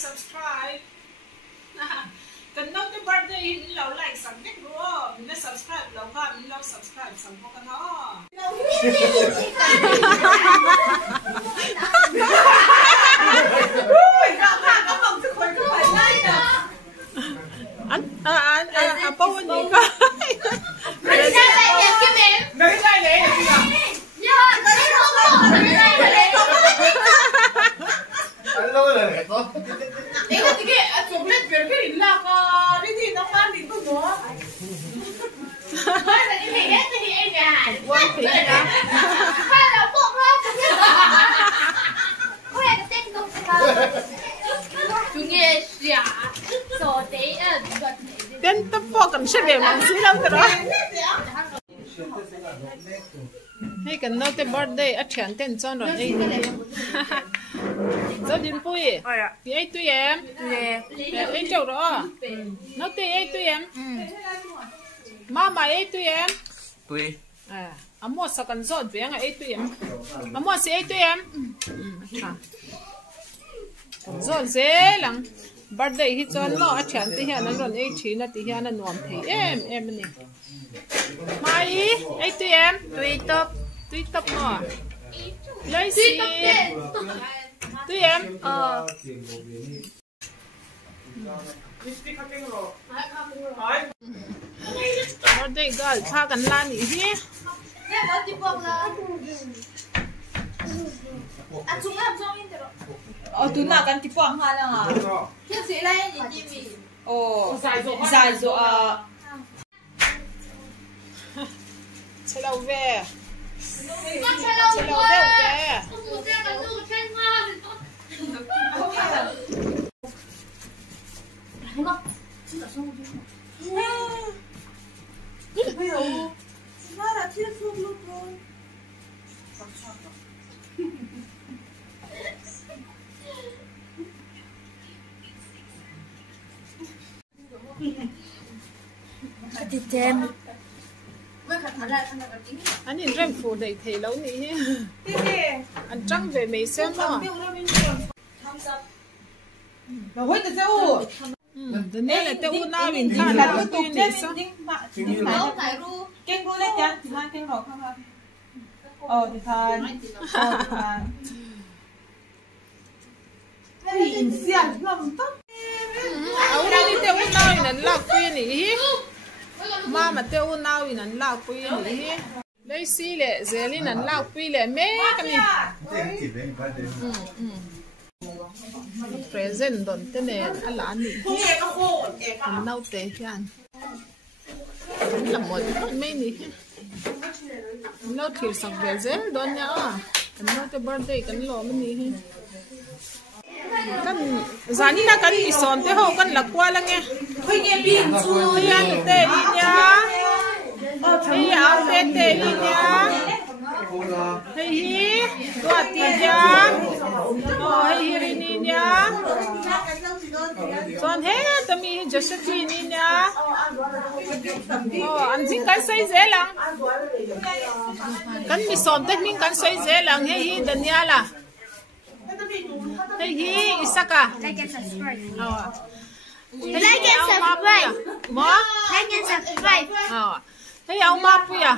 subscribe cần nấu cái birthday mình lâu like sẵn biết luôn mình đã subscribe lâu qua mình lâu subscribe sẵn có cái đó anh bao nhiêu cái Mấy cái này đẹp cái mềm. Mấy cái này đẹp gì à? Lâu rồi đẹp không? Đấy là cái chụp lên về cái đỉnh lạc đi thì nó mang đi tôi nữa. Mai là đi thì hết thì em nhà. Quên thì đó. Hay là bộ ra có cái tên công chủ nghĩa giả sở tế Tên tập bộ cầm xe về mà xí lâu từ đó. Hey, cần nói tới birthday, ở trên tên chọn rồi đây. Giờ đến bụi, thì ấy tụi em, ấy châu đó, nói tới ấy tụi em, mama ấy tụi em, mua sao cần dọn về ấy tụi em, mua gì ấy tụi em, dọn dễ lắm, birthday thì chọn nó ở trên thì hiện nó rồi ấy chỉ là thì hiện nó nuông thấy em này, mai ấy tụi em, tụi tập mà, lấy gì? Tụi em ở đây gọi pha cần lan gì thế? Tụi nào cần tiếp quảng hà là à? Cái gì đây gì gì Dài rồi Chơi đâu về? con chơi lâu Chơi lâu về. không có cái đồ chơi hoa thì không bây giờ nó là thiết phương luôn thôi. thì chém Anh nhìn rem phủ đầy thầy lâu nhỉ? Anh trăng về mấy xem mà. Mà hối từ đâu? Thế nên là tôi u nào mình khá là tục tuyên trên này sao? Kênh ru lên chán, thì hai kênh rồi không hả? Thì than. Thì in xiên ngầm tóc. Ở đây thì tôi u nào mình lạc tuyên này. Mà tôi u nào mình lạc tuyên này. Đây xí lệ, dễ li nắn lạc tuyên lệ mê cái này. Present don tên này anh là anh nấu té gan là một mấy nè nấu thịt sặc về dễ don nhá nấu cái birthday cái lò mình nè kan zani na kan ison te ho kan lakwa lang e Thôi nghe pin chu. yan te ni nya hey ao te ni nya hey hi duat ti nya hey hi ri ni nya son he tami Josephine ni nya an jing kan sai ze lang kan mi son te ning kan sai ze lang hey hi Daniela hey hi Isaka like and subscribe like and subscribe mo like and subscribe hey ông ma pui à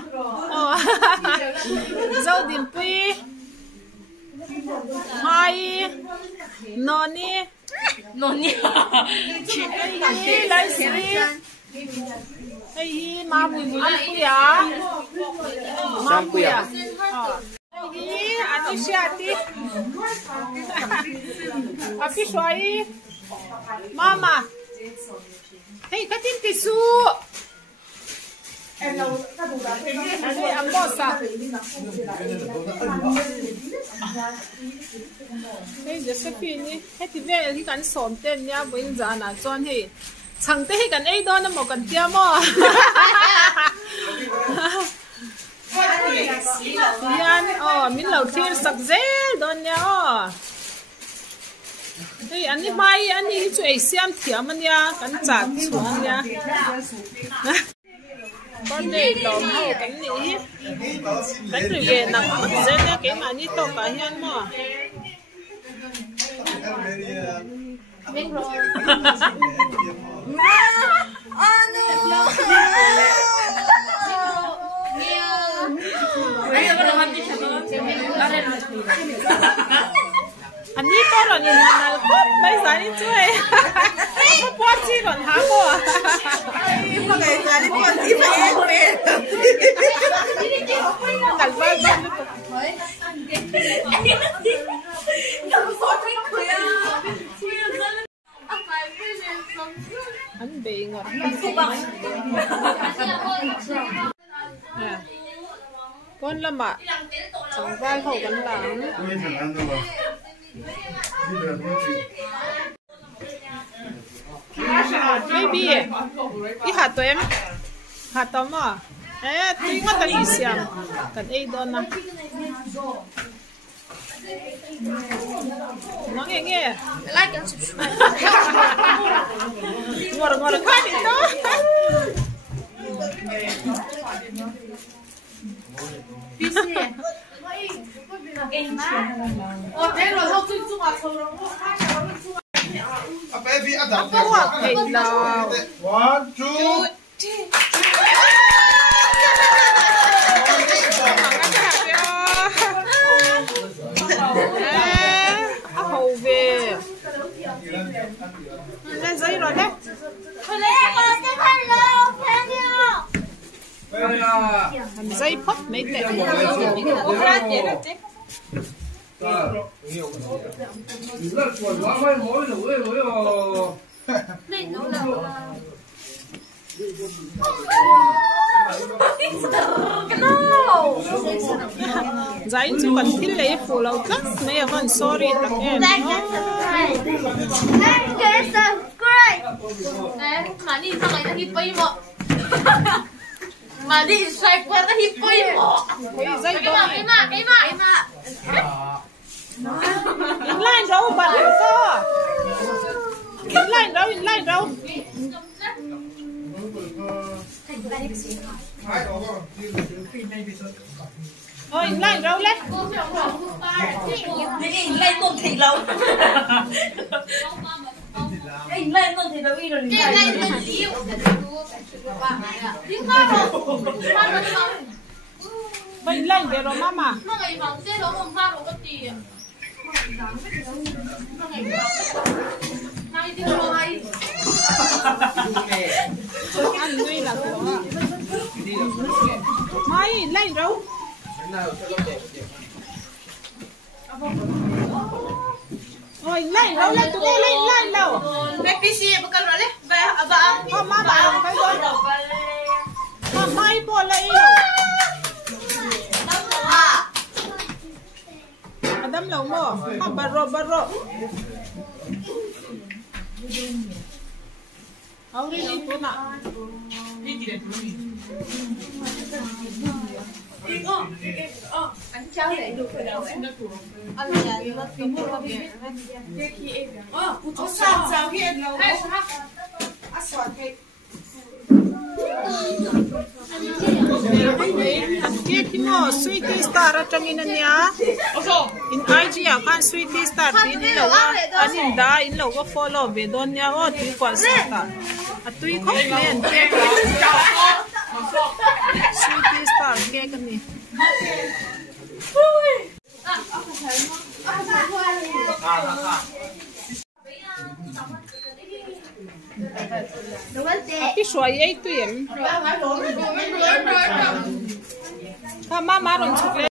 dâu điểm pui hai noni hey lai sri hey ma pui pui à ma pui à hey anh đi đi api xoay mama hey cái tin tisu anh ăn bò sa hey Josephine hey thì về thì cần sổm tên nha với giá nào chọn hey chẳng thế cần ấy đó nó một cần tiêm mà yan mình lâu thiên sắc dễ đó nha hey anh đi bay anh đi chơi xem thiam anh nha cần chặt xuống nha con này lòm hậu cánh nỉ cánh rồi về nằm mất dễ nha cái mà như to cả hiên mà Bên rồi. anh đi có rồi nhìn là tốt bây giờ đi chơi có bớt chi còn thắng quá mà ngày giờ đi còn tí mà em về đặt vai vai anh bị ngọt con lâm ạ chẳng vai khẩu cắn lắm maybe cái hạt tụi em hạt tôm à ê tuy ngót tao đi xem cần ấy đó nè nó nghe nghe Like and subscribe. ngồi khai đi đó thế rồi không chung chung à sầu rồi Baby, I don't hey now 1, 2. hầu về lên giấy rồi đấy làm giấy phất mấy tệ giấy chứ còn thiết lấy phủ lâu tất mấy con sorry tặng em Mà đi sang này nó hít bay mọ. Mà đi xoay qua nó hít bay mọ. giấy Cái đó mà. in line đâu bạn sao in line đâu ôi in line đâu lên lên tuần thị lâu lên tuần thị lâu đi rồi Cái này nó yếu. Đi qua rồi. in line để rồi mama Nó ngày vòng xe nó không ra được cái gì. Này đi rồi hay. ăn nuôi là của mai in line đâu ôi in line đâu lên tụi đây lên in line đâu cái PC bukan rồi đấy về bà không má bà cái rồi mà mai bỏ lại đâu Adam lâu mò baro ông đi đi phụ nè anh cháu để được rồi đâu em anh là nó tìm mua cái kia em sao kia lâu à xoa cái kia thì mo sweetie star trong in nia in IG à kan sweetie star tin in lo anh in da in lo có follow về don nia o tui quan sát ta à tui không lên sweetie star kia cái này cái xoài ấy tui em ha mama ron chuk le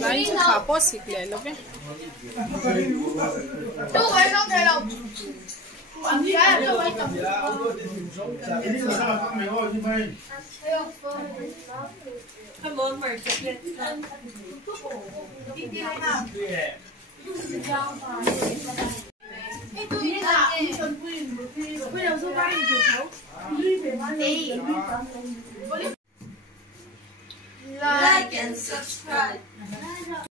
lại chuk khá po xịt le lo bé Come on, Mark.